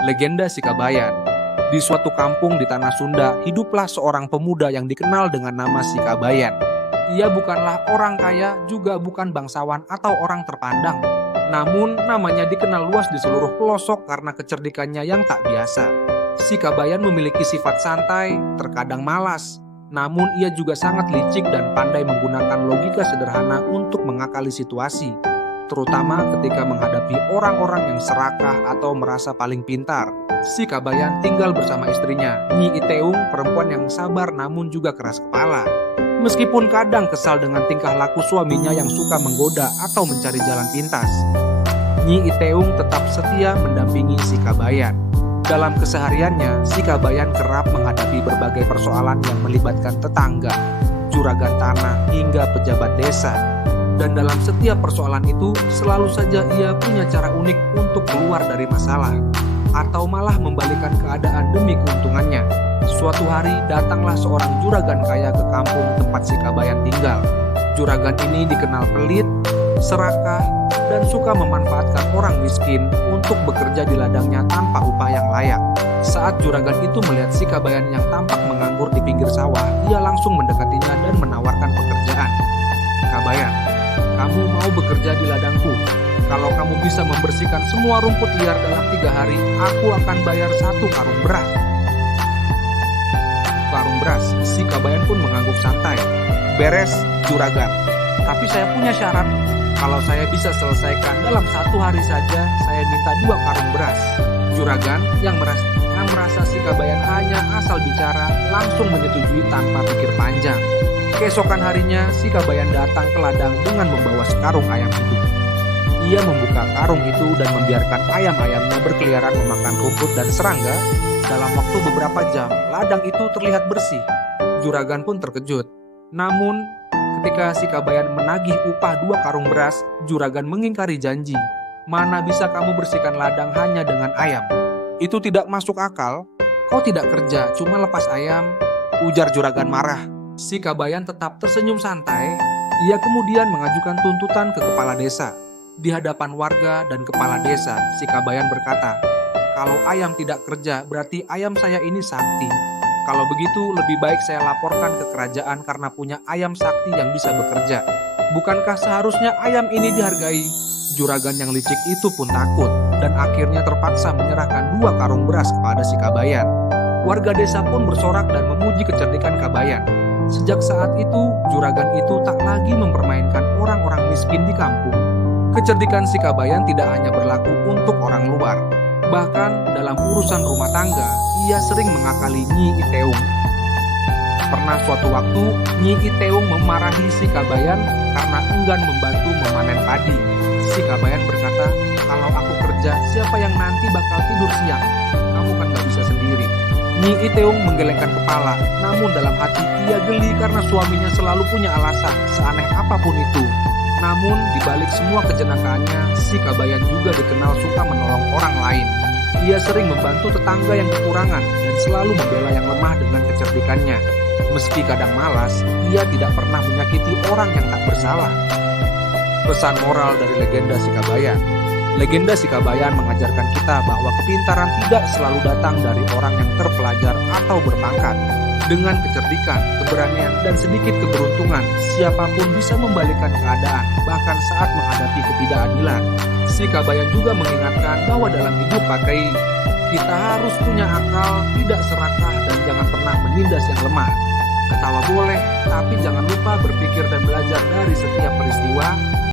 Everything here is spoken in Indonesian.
Legenda Sikabayan. Di suatu kampung di tanah Sunda, hiduplah seorang pemuda yang dikenal dengan nama Sikabayan. Ia bukanlah orang kaya, juga bukan bangsawan atau orang terpandang. Namun, namanya dikenal luas di seluruh pelosok karena kecerdikannya yang tak biasa. Sikabayan memiliki sifat santai, terkadang malas. Namun, ia juga sangat licik dan pandai menggunakan logika sederhana untuk mengakali situasi, terutama ketika menghadapi orang-orang yang serakah atau merasa paling pintar. Sikabayan tinggal bersama istrinya, Nyi Iteung, perempuan yang sabar namun juga keras kepala. Meskipun kadang kesal dengan tingkah laku suaminya yang suka menggoda atau mencari jalan pintas, Nyi Iteung tetap setia mendampingi Sikabayan. Dalam kesehariannya, Sikabayan kerap menghadapi berbagai persoalan yang melibatkan tetangga, juragan tanah, hingga pejabat desa. Dan dalam setiap persoalan itu, selalu saja ia punya cara unik untuk keluar dari masalah, atau malah membalikan keadaan demi keuntungannya. Suatu hari, datanglah seorang juragan kaya ke kampung tempat Sikabayan tinggal. Juragan ini dikenal pelit, serakah, dan suka memanfaatkan orang miskin untuk bekerja di ladangnya tanpa upah yang layak. Saat juragan itu melihat Sikabayan yang tampak menganggur di pinggir sawah, ia langsung mendekatinya dan menawarkan pekerjaan. "Kabayan, kamu mau bekerja di ladangku? Kalau kamu bisa membersihkan semua rumput liar dalam 3 hari, aku akan bayar 1 karung beras." Karung beras, Sikabayan pun mengangguk santai. "Beres, juragan. Tapi saya punya syarat. Kalau saya bisa selesaikan dalam 1 hari saja, saya minta 2 karung beras." Juragan yang merasa Sikabayan hanya asal bicara, langsung menyetujui tanpa pikir panjang. Keesokan harinya, Sikabayan datang ke ladang dengan membawa sekarung ayam hidup. Ia membuka karung itu dan membiarkan ayam-ayamnya berkeliaran memakan rumput dan serangga. Dalam waktu beberapa jam, ladang itu terlihat bersih. Juragan pun terkejut. Namun, ketika Sikabayan menagih upah 2 karung beras, juragan mengingkari janji. "Mana bisa kamu bersihkan ladang hanya dengan ayam? Itu tidak masuk akal. Kau tidak kerja, cuma lepas ayam," ujar juragan marah. Sikabayan tetap tersenyum santai. Ia kemudian mengajukan tuntutan ke kepala desa. Di hadapan warga dan kepala desa, Sikabayan berkata, "Kalau ayam tidak kerja, berarti ayam saya ini sakti. Kalau begitu, lebih baik saya laporkan ke kerajaan karena punya ayam sakti yang bisa bekerja. Bukankah seharusnya ayam ini dihargai?" Juragan yang licik itu pun takut dan akhirnya terpaksa menyerahkan 2 karung beras kepada Sikabayan. Warga desa pun bersorak dan memuji kecerdikan Kabayan. Sejak saat itu, juragan itu tak lagi mempermainkan orang-orang miskin di kampung. Kecerdikan Sikabayan tidak hanya berlaku untuk orang luar. Bahkan dalam urusan rumah tangga, ia sering mengakali Nyi Iteung. Pernah suatu waktu, Nyi Iteung memarahi Sikabayan karena enggan membantu memanen padi. Sikabayan berkata, "Kalau aku kerja, siapa yang nanti bakal tidur siang? Kamu kan gak bisa sendiri." Nyi Iteung menggelengkan kepala, namun dalam hati ia geli karena suaminya selalu punya alasan, seaneh apapun itu. Namun, di balik semua kejenakaannya, Sikabayan juga dikenal suka menolong orang lain. Ia sering membantu tetangga yang kekurangan dan selalu membela yang lemah dengan kecerdikannya. Meski kadang malas, ia tidak pernah menyakiti orang yang tak bersalah. Pesan moral dari legenda Sikabayan. Legenda Sikabayan mengajarkan kita bahwa kepintaran tidak selalu datang dari orang yang terpelajar atau berpangkat. Dengan kecerdikan, keberanian, dan sedikit keberuntungan, siapapun bisa membalikkan keadaan, bahkan saat menghadapi ketidakadilan. Sikabayan juga mengingatkan bahwa dalam hidup pakai, kita harus punya akal, tidak serakah, dan jangan pernah menindas yang lemah. Ketawa boleh, tapi jangan lupa berpikir dan belajar dari setiap peristiwa.